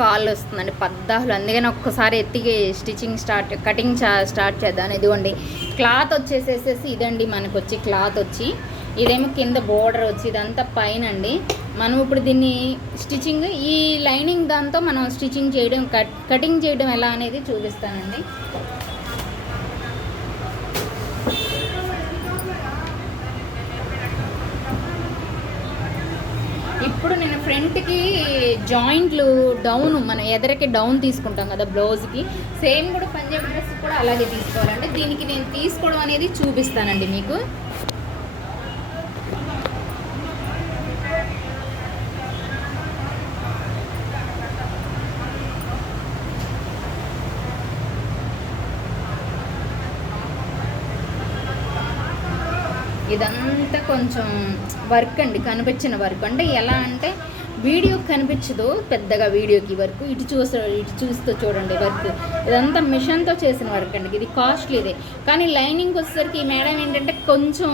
Call వస్తుందండి పద్దాలు, అందుకని ఒక్కసారి ఎత్తికి కటింగ్ స్టార్ట్ చేద్దాం. ఇదిగోండి క్లాత్ వచ్చేసేసి ఇదండి మనకు వచ్చి క్లాత్ వచ్చి, ఇదేమో కింద బోర్డర్ వచ్చి, ఇదంతా పైన అండి. మనం ఇప్పుడు దీన్ని స్టిచ్చింగ్ ఈ లైనింగ్ దాంతో మనం స్టిచ్చింగ్ చేయడం కటింగ్ చేయడం ఎలా అనేది చూపిస్తానండి. ఇప్పుడు నేను ఫ్రంట్కి జాయింట్లు డౌన్, మన ఎదరకి డౌన్ తీసుకుంటాం కదా బ్లౌజ్కి, సేమ్ కూడా పంజాబీ డ్రెస్ కూడా అలాగే తీసుకోవాలంటే దీనికి నేను తీసుకోవడం అనేది చూపిస్తానండి మీకు. ఇదంతా కొంచెం వర్క్ అండి, కనిపించిన వర్క్. అంటే ఎలా అంటే వీడియో కనిపించదు పెద్దగా, వీడియోకి వర్క్ ఇటు చూస్తూ చూడండి వర్క్. ఇదంతా మిషన్తో చేసిన వర్క్ అండి, ఇది కాస్ట్లీదే. కానీ లైనింగ్ వచ్చేసరికి ఈ మేడం ఏంటంటే కొంచెం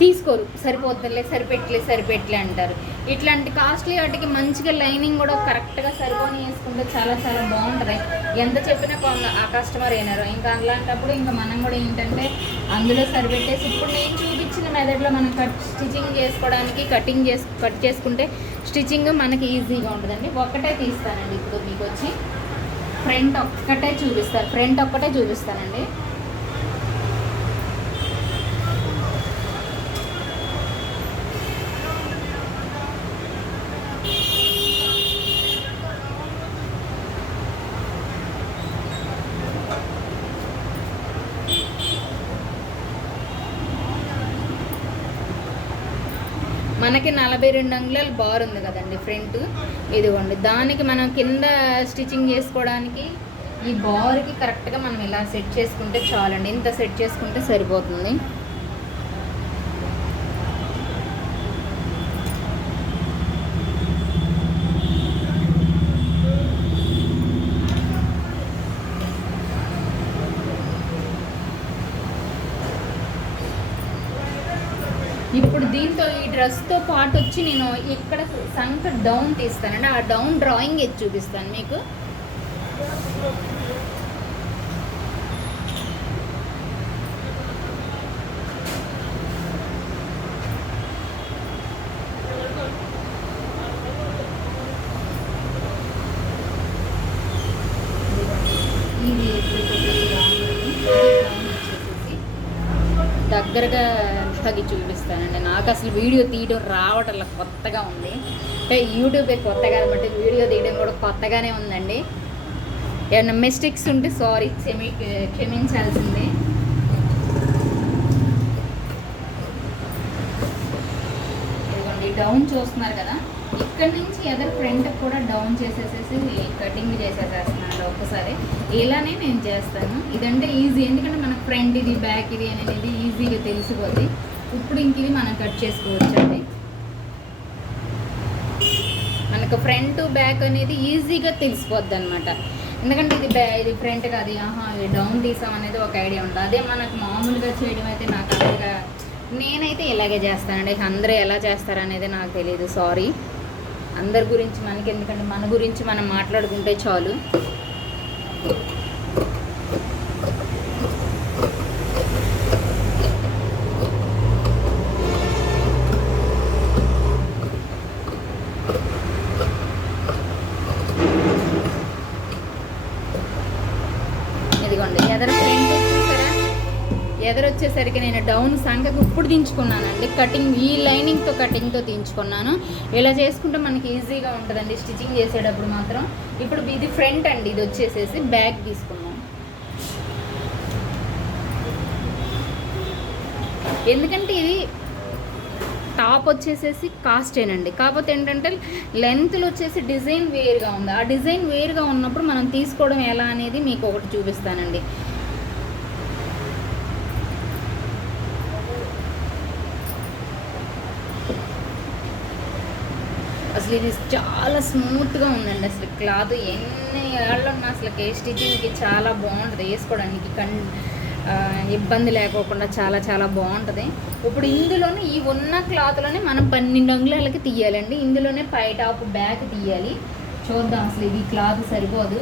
తీసుకోరు, సరిపెట్టలే అంటారు. ఇట్లాంటి కాస్ట్లీ వాటికి మంచిగా లైనింగ్ కూడా కరెక్ట్గా సరిపోని వేసుకుంటే చాలా చాలా బాగుంటుంది. ఎంత చెప్పినా ఆ కస్టమర్ అయినారు. ఇంకా అలాంటప్పుడు ఇంకా మనం కూడా ఏంటంటే అందులో సరిపెట్టేసి, ఇప్పుడు నేను చూపించిన మెథడ్లో మనం స్టిచ్చింగ్ చేసుకోవడానికి కట్ చేసుకుంటే స్టిచ్చింగ్ మనకి ఈజీగా ఉంటుందండి. ఒక్కటే తీస్తానండి ఇప్పుడు మీకు వచ్చి, ఫ్రంట్ ఒక్కటే చూపిస్తానండి. మనకి 42 అంగుళాల బార్ ఉంది కదండి ఫ్రంట్, ఇదిగోండి. దానికి మనం కింద స్టిచ్చింగ్ చేసుకోవడానికి ఈ బార్కి కరెక్ట్గా మనం ఇలా సెట్ చేసుకుంటే చాలండి. ఇంత సెట్ చేసుకుంటే సరిపోతుంది. ఇప్పుడు దీంతో ఈ డ్రెస్తో పాటు వచ్చి నేను ఇక్కడ సంక డౌన్ తీస్తానండి. ఆ డౌన్ డ్రాయింగ్ ఇది చూపిస్తాను మీకు. దగ్గరగా తగ్గి చూపిస్తానండి. నాకు అసలు వీడియో తీయడం రావటం కొత్తగా ఉంది. అంటే యూట్యూబే కొత్తగా కాబట్టి వీడియో తీయడం కూడా కొత్తగానే ఉందండి. ఏమైనా మిస్టేక్స్ ఉంటే సారీ, క్షమించాల్సిందే. ఇదిగోండి డౌన్ చూస్తున్నారు కదా, ఇక్కడ నుంచి ఎదర్ ఫ్రంట్ కూడా డౌన్ చేసేసేసి కటింగ్ చేసేసేస్తున్నాను ఒక్కసారి. ఇలానే నేను చేస్తాను. ఇదంటే ఈజీ, ఎందుకంటే మనకు ఫ్రంట్ ఇది బ్యాక్ ఇది అనేది ఈజీగా తెలిసిపోద్ది. ఇప్పుడు ఇంక ఇది మనం కట్ చేసుకోవచ్చు అండి. మనకు ఫ్రంట్ బ్యాక్ అనేది ఈజీగా తెలిసిపోద్ది అనమాట. ఎందుకంటే ఇది ఫ్రంట్ కాదు, ఇది డౌన్ తీసాం అనేది ఒక ఐడియా ఉంటుంది. అదే మనకు మామూలుగా చేయడం అయితే నాకు అంతగా, నేనైతే ఇలాగే చేస్తానండి. అందరూ ఎలా చేస్తారనేది నాకు తెలియదు, సారీ. అందరి గురించి మనకి ఎందుకంటే మన గురించి మనం మాట్లాడుకుంటే చాలు. ఇదిగోండి ఎదర ఫ్రంట్ చూసారా, ఎదరొచ్చేసరికి నేను డౌన్ సంఖకు ఇప్పుడు దించుకున్నానండి. కటింగ్ ఈ లైనింగ్తో కటింగ్తో దించుకున్నాను. ఇలా చేసుకుంటే మనకి ఈజీగా ఉంటుందండి స్టిచ్చింగ్ చేసేటప్పుడు మాత్రం. ఇప్పుడు ఇది ఫ్రంట్ అండి, ఇది వచ్చేసేసి బ్యాక్ తీసుకున్నాం. ఎందుకంటే ఇది టాప్ వచ్చేసేసి కాస్టేనండి, కాకపోతే ఏంటంటే లెంత్లు వచ్చేసి డిజైన్ వేరుగా ఉంది. ఆ డిజైన్ వేరుగా ఉన్నప్పుడు మనం తీసుకోవడం ఎలా అనేది మీకు ఒకటి చూపిస్తానండి. అసలు ఇది చాలా స్మూత్గా ఉందండి. అసలు క్లాత్ ఎన్ని ఏళ్ళున్నా అసలు స్టిచ్చింగ్కి చాలా బాగుంటుంది వేసుకోవడానికి. ఇబ్బంది లేకోకుండా చాలా చాలా బాగుంటుంది. ఇప్పుడు ఇందులోనే ఈ ఉన్న క్లాత్లోనే మనం 12 అంగుళాలకి తీయాలండి. ఇందులోనే పై టాప్ బ్యాక్ తీయాలి. చూద్దాం అసలు ఇది క్లాత్ సరిపోదు.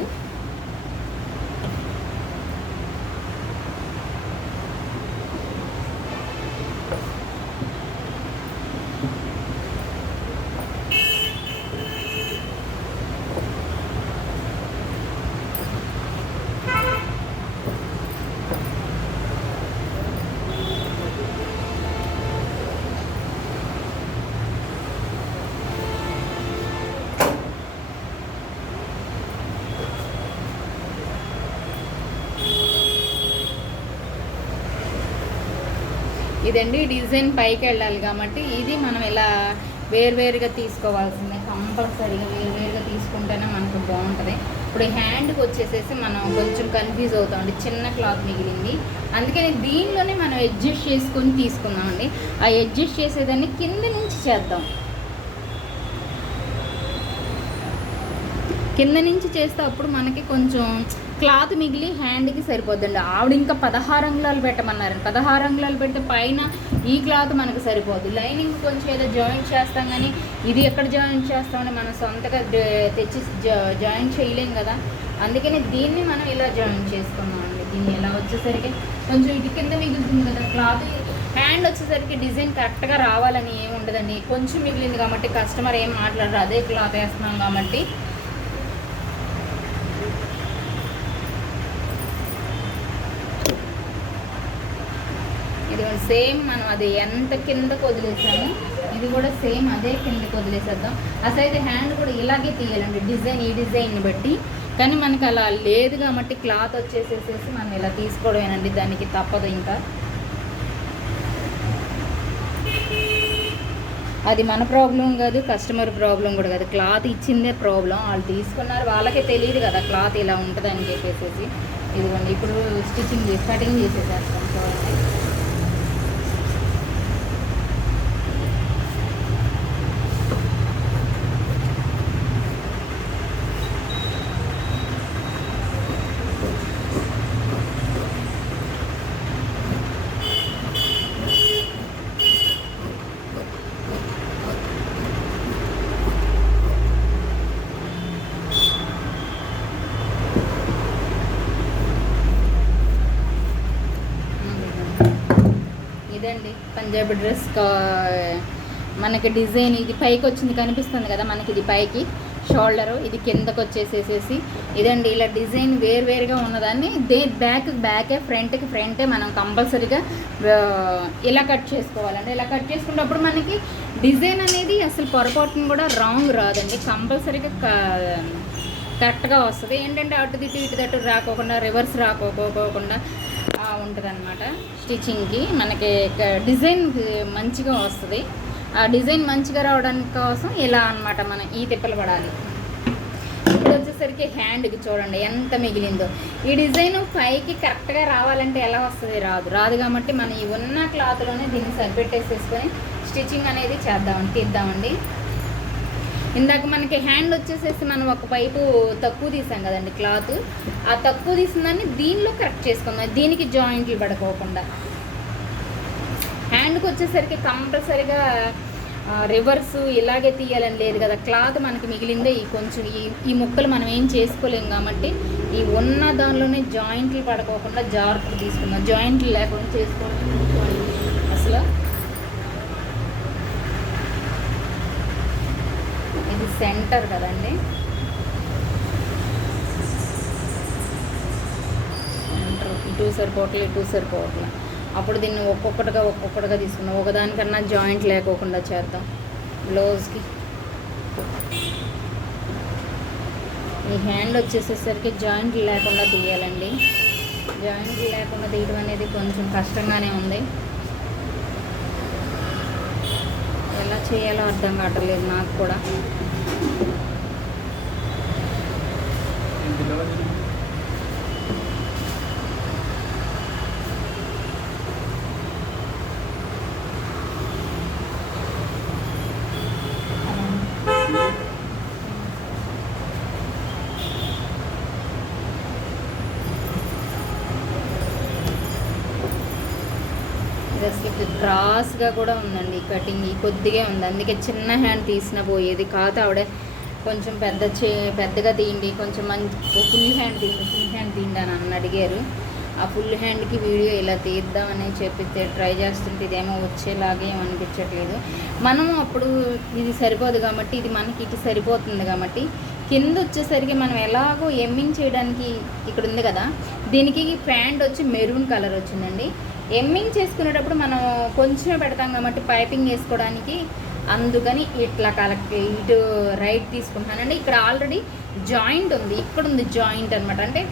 ఇదండి డిజైన్ పైకి వెళ్ళాలి కాబట్టి ఇది మనం ఇలా వేరువేరుగా తీసుకోవాల్సిందే. కంపల్సరీగా వేరువేరుగా తీసుకుంటేనే మనకు బాగుంటుంది. ఇప్పుడు హ్యాండ్కి వచ్చేసేసి మనం కొంచెం కన్ఫ్యూజ్ అవుతామండి. చిన్న క్లాత్ మిగిలింది, అందుకని దీనిలోనే మనం అడ్జస్ట్ చేసుకొని తీసుకుందామండి. ఆ అడ్జస్ట్ చేసేదాన్ని కింద నుంచి చేద్దాం. కింద నుంచి చేస్తే అప్పుడు మనకి కొంచెం క్లాత్ మిగిలి హ్యాండ్కి సరిపోద్దండి. ఆవిడ ఇంకా 16 అంగుళాలు పెట్టమన్నారండి. 16 అంగుళాలు పెడితే పైన ఈ క్లాత్ మనకు సరిపోద్ది. లైనింగ్ కొంచెం ఏదో జాయింట్ చేస్తాం, కానీ ఇది ఎక్కడ జాయింట్ చేస్తామని మనం సొంతగా తెచ్చి జాయింట్ చేయలేం కదా. అందుకని దీన్ని మనం ఇలా జాయింట్ చేసుకున్నామండి. దీన్ని ఇలా వచ్చేసరికి కొంచెం ఇటు కింద మిగులుతుంది కదా క్లాత్. హ్యాండ్ వచ్చేసరికి డిజైన్ కరెక్ట్గా రావాలని ఏమి ఉండదండి. కొంచెం మిగిలింది కాబట్టి కస్టమర్ ఏం మాట్లాడరు, అదే క్లాత్ వేస్తున్నాం కాబట్టి. ఇది సేమ్ మనం అది ఎంత కిందకు వదిలేసాము, ఇది కూడా సేమ్ అదే కిందకి వదిలేసేద్దాం. అసలు హ్యాండ్ కూడా ఇలాగే తీయాలండి, డిజైన్ ఈ డిజైన్ని బట్టి. కానీ మనకు అలా లేదు కాబట్టి క్లాత్ వచ్చేసేసేసి మనం ఇలా తీసుకోవడమేనండి, దానికి తప్పదు. ఇంకా అది మన ప్రాబ్లం కాదు, కస్టమర్ ప్రాబ్లం కూడా కాదు, క్లాత్ ఇచ్చిందే ప్రాబ్లం. వాళ్ళు తీసుకున్నారు, వాళ్ళకే తెలియదు కదా క్లాత్ ఇలా ఉంటుందని చెప్పేసి. ఇదిగోండి ఇప్పుడు స్టిచ్చింగ్ చేసి కటింగ్ చేసేసేస్తాం. చూడండి ఇదండి పంజాబీ డ్రెస్. మనకి డిజైన్ ఇది పైకి వచ్చింది కనిపిస్తుంది కదా మనకి, ఇది పైకి షోల్డరు, ఇది కిందకు వచ్చేసేసి ఇదండి. ఇలా డిజైన్ వేరువేరుగా ఉన్నదాన్ని బ్యాకే ఫ్రంటే మనం కంపల్సరీగా ఇలా కట్ చేసుకోవాలండి. ఇలా కట్ చేసుకున్నప్పుడు మనకి డిజైన్ అనేది అసలు పొరపాటును కూడా రాంగ్ రాదండి, కంపల్సరీగా కరెక్ట్గా వస్తుంది. ఏంటంటే అటు ఇటు అటు రాకోకుండా, రివర్స్ రాకోకుండా ఉంటుంది అనమాట. స్టిచ్చింగ్కి మనకి డిజైన్ మంచిగా వస్తుంది. ఆ డిజైన్ మంచిగా రావడానికి కోసం ఇలా అనమాట మనం ఈ తిప్పలు పడాలి. ఇప్పుడు వచ్చేసరికి హ్యాండ్కి చూడండి ఎంత మిగిలిందో. ఈ డిజైన్ పైకి కరెక్ట్గా రావాలంటే ఎలా వస్తుంది? రాదు కాబట్టి మనం ఈ ఉన్న క్లాత్లోనే దీన్ని సరిపెట్టేసేసుకొని స్టిచ్చింగ్ అనేది తీద్దామండి. ఇందాక మనకి హ్యాండ్ వచ్చేసేసి మనం ఒక పైపు తక్కువ తీసాం కదండి క్లాత్, ఆ తక్కువ తీసిన దాన్ని దీనిలో కరెక్ట్ చేసుకుందాం, దీనికి జాయింట్లు పడుకోకుండా. హ్యాండ్కి వచ్చేసరికి కంపల్సరీగా రివర్స్ ఇలాగే తీయాలని లేదు కదా, క్లాత్ మనకి మిగిలిందే ఈ కొంచెం ఈ ముక్కలు మనం ఏం చేసుకోలేం కాబట్టి ఈ ఉన్న దానిలోనే జాయింట్లు పడుకోకుండా జాగ్రత్తగా తీసుకుందాం. జాయింట్లు లేకుండా చేసుకోవాలి అసలు. ఇది సెంటర్ కదండి, సెంటర్ ఇటు సరిపోవట్లే. అప్పుడు దీన్ని ఒక్కొక్కటిగా తీసుకున్నాం. ఒకదానికన్నా జాయింట్ లేకోకుండా చేద్దాం. బ్లౌజ్కి ఈ హ్యాండ్ వచ్చేసేసరికి జాయింట్లు లేకుండా తీయాలండి. జాయింట్లు లేకుండా తీయడం అనేది కొంచెం కష్టంగానే ఉంది. ఎలా చేయాలో అర్థం కావట్లేదు నాకు కూడా. ఇది అసలు క్రాస్గా కూడా ఉందండి కటింగ్, కొద్దిగా ఉంది, అందుకే చిన్న హ్యాండ్ తీసిన పోయేది కాదు. ఆవిడ కొంచెం పెద్దగా తీయండి, కొంచెం మంచి ఫుల్ హ్యాండ్ తీయండి అని నన్ను అడిగారు. ఆ ఫుల్ హ్యాండ్కి వీడియో ఇలా తీద్దామని చెప్పితే ట్రై చేస్తుంటే ఇదేమో వచ్చేలాగే ఏమనిపించట్లేదు. మనం అప్పుడు ఇది సరిపోదు కాబట్టి, ఇది మనకి ఇటు సరిపోతుంది కాబట్టి, కింద వచ్చేసరికి మనం ఎలాగో ఎమ్మింగ్ చేయడానికి ఇక్కడ ఉంది కదా, దీనికి ప్యాంట్ వచ్చి మెరూన్ కలర్ వచ్చిందండి. ఎమ్మింగ్ చేసుకునేటప్పుడు మనం కొంచెమే పెడతాం కాబట్టి పైపింగ్ వేసుకోవడానికి, అందుకని ఇట్లా ఇటు రైట్ తీసుకుంటున్నానండి. ఇక్కడ ఆల్రెడీ జాయింట్ ఉంది, ఇక్కడ ఉంది జాయింట్ అనమాట. అంటే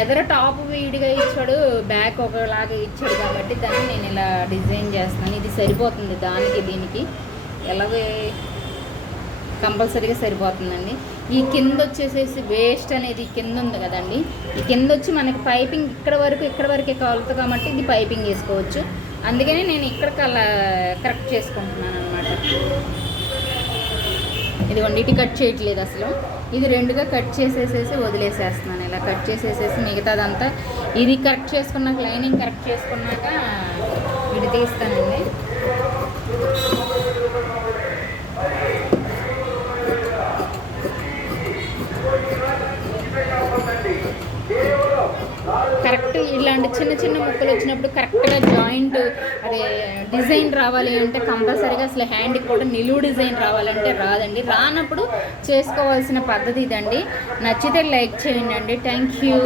ఎదర టాప్ వీడిగా ఇచ్చాడు, బ్యాక్ ఒకలాగా ఇచ్చాడు కాబట్టి దాన్ని నేను ఇలా డిజైన్ చేస్తున్నాను. ఇది సరిపోతుంది దానికి దీనికి, ఎలాగే కంపల్సరీగా సరిపోతుందండి. ఈ కింద వచ్చేసేసి వేస్ట్ అనేది కింద ఉంది కదండి, ఈ కింద వచ్చి మనకి పైపింగ్ ఇక్కడ వరకే కాలుతుంది కాబట్టి ఇది పైపింగ్ వేసుకోవచ్చు. అందుకని నేను ఇక్కడ అలా కరెక్ట్ చేసుకుంటున్నాను అనమాట. ఇదిగోండి, ఇటు కట్ చేయట్లేదు అసలు, ఇది రెండుగా కట్ చేసేసేసి వదిలేసేస్తున్నాను. ఇలా కట్ చేసేసేసి మిగతాదంతా ఇది కరెక్ట్ చేసుకున్నాక, లైనింగ్ కరెక్ట్ చేసుకున్నాక ఇది తీస్తానండి. కరెక్ట్ ఇలాంటి చిన్న చిన్న ముక్కలు వచ్చినప్పుడు కరెక్ట్గా జాయింట్ అదే డిజైన్ రావాలి అంటే కంపల్సరీగా అసలు హ్యాండ్కి కూడా నిలువు డిజైన్ రావాలంటే రాదండి. రానప్పుడు చేసుకోవాల్సిన పద్ధతి ఇదండి. నచ్చితే లైక్ చేయండి అండి. Thank you.